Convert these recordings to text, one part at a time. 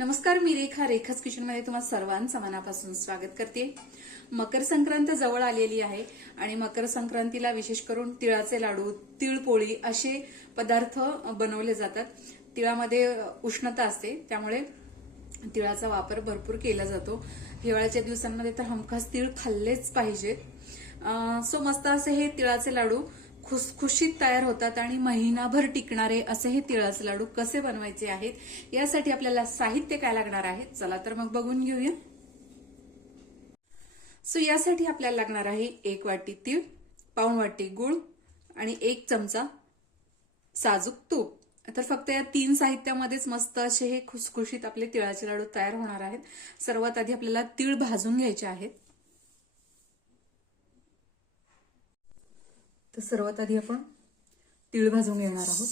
नमस्कार, मी रेखा रेखाच किचन मध्ये तुम्हा सर्वांचं मनापासून स्वागत करते। मकर संक्रांत जवळ आलेली आहे आणि मकर संक्रांतीला विशेष करून तिळाचे लाडू, तिळपोळी असे पदार्थ बनवले जातात। तिळामध्ये उष्णता असते, त्यामुळे तिळाचा वापर भरपूर केला जातो। हिवाळ्याच्या दिवसांमध्ये तर हमखास तीळ खाल्लेच पाहिजेत। सो मस्त असे हे तिळाचे लाडू खुसखुशीत तयार होतात आणि महिनाभर टिकणारे असे हे तिळाचे लाडू कसे बनवायचे आहेत यासाठी आपल्याला साहित्य काय लागणार आहे, चला तर मग बघून घेऊया। सो यासाठी आपल्याला लागणार आहे 1 वाटी तीळ, पाऊण वाटी गूळ आणि 1 चमचा साजूक तूप। तर फक्त या 3 साहित्यामध्येच मस्त असे हे खुसखुशीत आपले तिळाचे लाडू तयार होणार आहेत। सर्वात आधी आपल्याला तीळ भाजून घ्यायचे आहेत। तर सर्वात आधी आपण तीळ भाजून घेणार आहोत।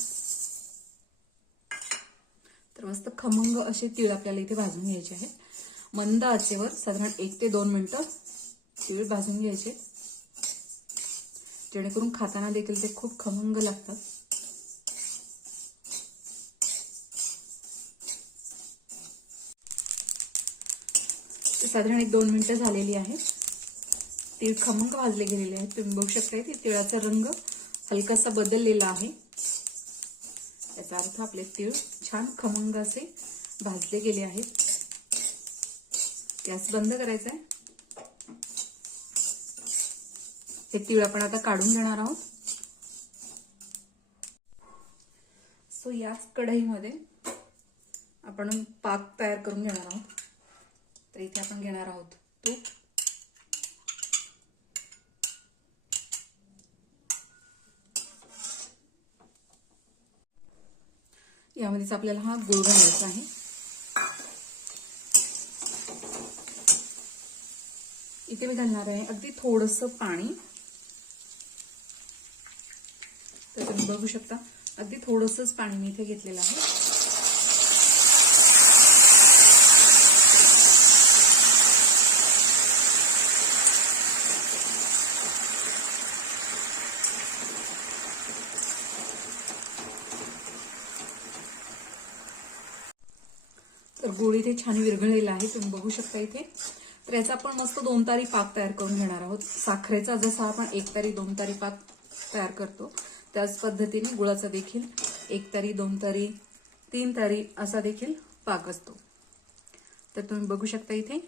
तर मस्त खमंग असे तीळ आपल्याला इथे भाजून घ्यायचे आहेत। मंद आचेवर साधारण 1 ते 2 मिनिटं तीळ भाजून घ्यायचे, जेणेकरून खाताना देखील ते खूप खमंग लागतात। साधारण 1-2 मिनिटं झालेली आहेत। तीळ खमंग भाजले गेलेले आहेत। तुम्ही बघू शकता इथे तिळाचा रंग हलकासा बदललेला आहे। याचा अर्थ आपले तीळ छान खमंग असे भाजले गेले आहेत। गॅस बंद करायचा आहे। हे तीळ आपण आता काढून घेणार आहोत। सो याच कढईमध्ये आपण पाक तयार करून घेणार आहोत। तर इथे आपण घेणार आहोत तूप, यामध्येच आपल्याला हा गूळ घालायचा आहे। इथे मी घालणार आहे अगदी थोडंसं पाणी। तर तुम्ही बघू शकता अगदी थोडंसंच पाणी मी इथे घेतलेलं आहे। तर गूळ इथे छान विरघळलेला आहे, तुम्ही बघू शकता इथे। तर याचा आपण मस्त 2 तारी पाक तयार करून घेणार आहोत। साखरेचा जसा आपण 1 तारी 2 तारी पाक तयार करतो, त्याच पद्धतीने गुळाचा देखील 1 तारी 2 तारी 3 तारी असा देखील पाक असतो। तर तुम्ही बघू शकता इथे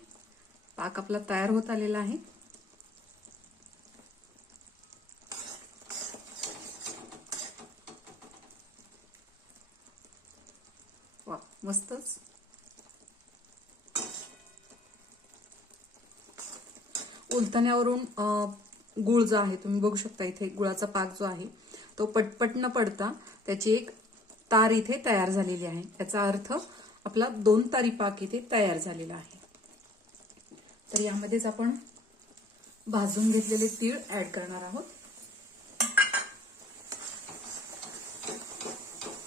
पाक आपला तयार होत आलेला आहे। वा, मस्तच। उलथण्यावरून गुळ जो आहे तुम्ही बघू शकता इथे गुळाचा पाक जो आहे तो पटपट न पडता त्याची एक तार इथे तयार झालेली आहे। याचा अर्थ आपला 2 तारी पाक इथे तयार झालेला आहे। तर यामध्येच आपण भाजून घेतलेले तीळ ऍड करणार आहोत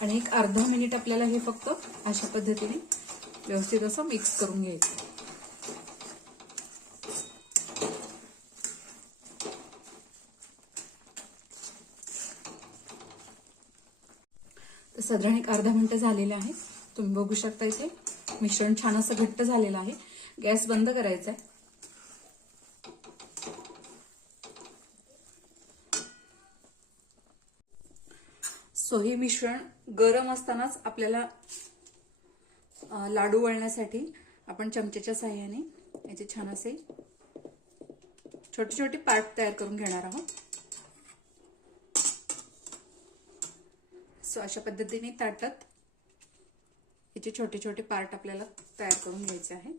आणि एक अर्धा मिनिट आपल्याला हे फक्त अशा पद्धतीने व्यवस्थित असं मिक्स करून घ्यायचं। तर साधारण एक अर्धा मिनिट झालेले आहे। तुम्ही बघू शकता इथे मिश्रण छान असं घट्ट झालेलं आहे। गॅस बंद करायचा आहे। सो हे मिश्रण गरम असतानाच आपल्याला लाडू वळण्यासाठी आपण चमच्याच्या साहाय्याने याचे छान असे छोटे छोटे पार्ट तयार करून घेणार आहोत। सो अशा पद्धतीने ताटात याचे छोटे छोटे पार्ट आपल्याला तयार करून घ्यायचे आहेत।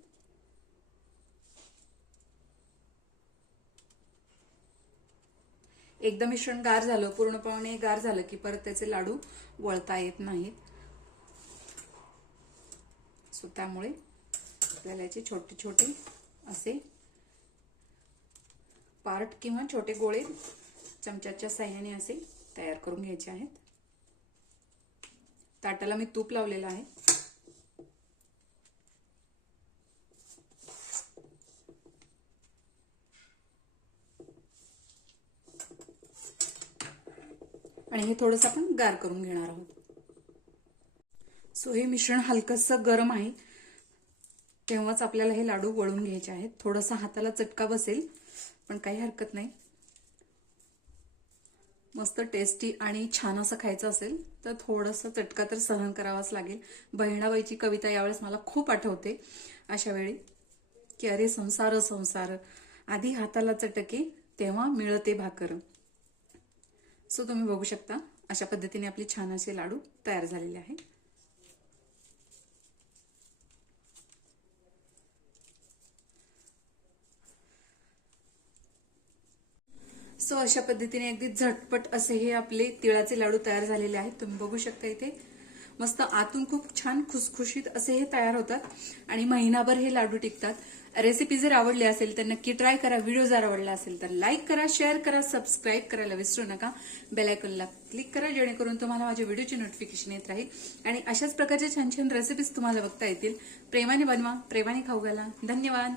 एकदा मिश्रण गार झालं, पूर्णपणे गार झालं की परत त्याचे लाडू वळता येत नाहीत। सो त्यामुळे आपल्याला याचे छोटे छोटे असे पार्ट किंवा छोटे गोळे चमच्याच्या साहाय्याने असे तयार करून घ्यायचे आहेत। ताटाला मी तूप लावलेलं आहे। आणि हे थोडंसं आपण गार करून घेणार आहोत। सो हे मिश्रण हलकंसं गरम आहे, तेव्हाच आपल्याला हे लाडू वळून घ्यायचे आहेत. थोडासा हाताला चटका बसेल पण काही हरकत नाही. मस्त टेस्टी आणि छान असं खायचं असेल तर थोडंसं चटका तर सहन करावाच लागेल. बहिणाबाईची कविता यावेळेस मला खूप आठवते अशा वेळी, की अरे संसार संसार आधी हाताला चटके तेव्हा मिळते भाकर. सो तुम्ही बघू शकता अशा पद्धतीने आपले छान असे लाडू तयार झालेले आहे. सो अशा पद्धतीने अगदी झटपट असे हे आपले तिळाचे लाडू तयार झालेले आहेत. तुम्ही बघू शकता इथे मस्त आतून खूप छान खुसखुशीत असे हे तयार होतात आणि महिनाभर हे लाडू टिकतात. रेसिपी जर आवडली असेल तर नक्की ट्राय करा. व्हिडिओ जर आवडला असेल तर लाईक करा, शेअर करा, सबस्क्राईब करायला विसरू नका. बेल आयकॉनला क्लिक करा जेणेकरून तुम्हाला माझ्या व्हिडिओची नोटिफिकेशन येत राहील आणि अशाच प्रकारच्या छान छान रेसिपीज तुम्हाला बघता येतील. प्रेमाने बनवा, प्रेमाने खाऊ घाला. धन्यवाद.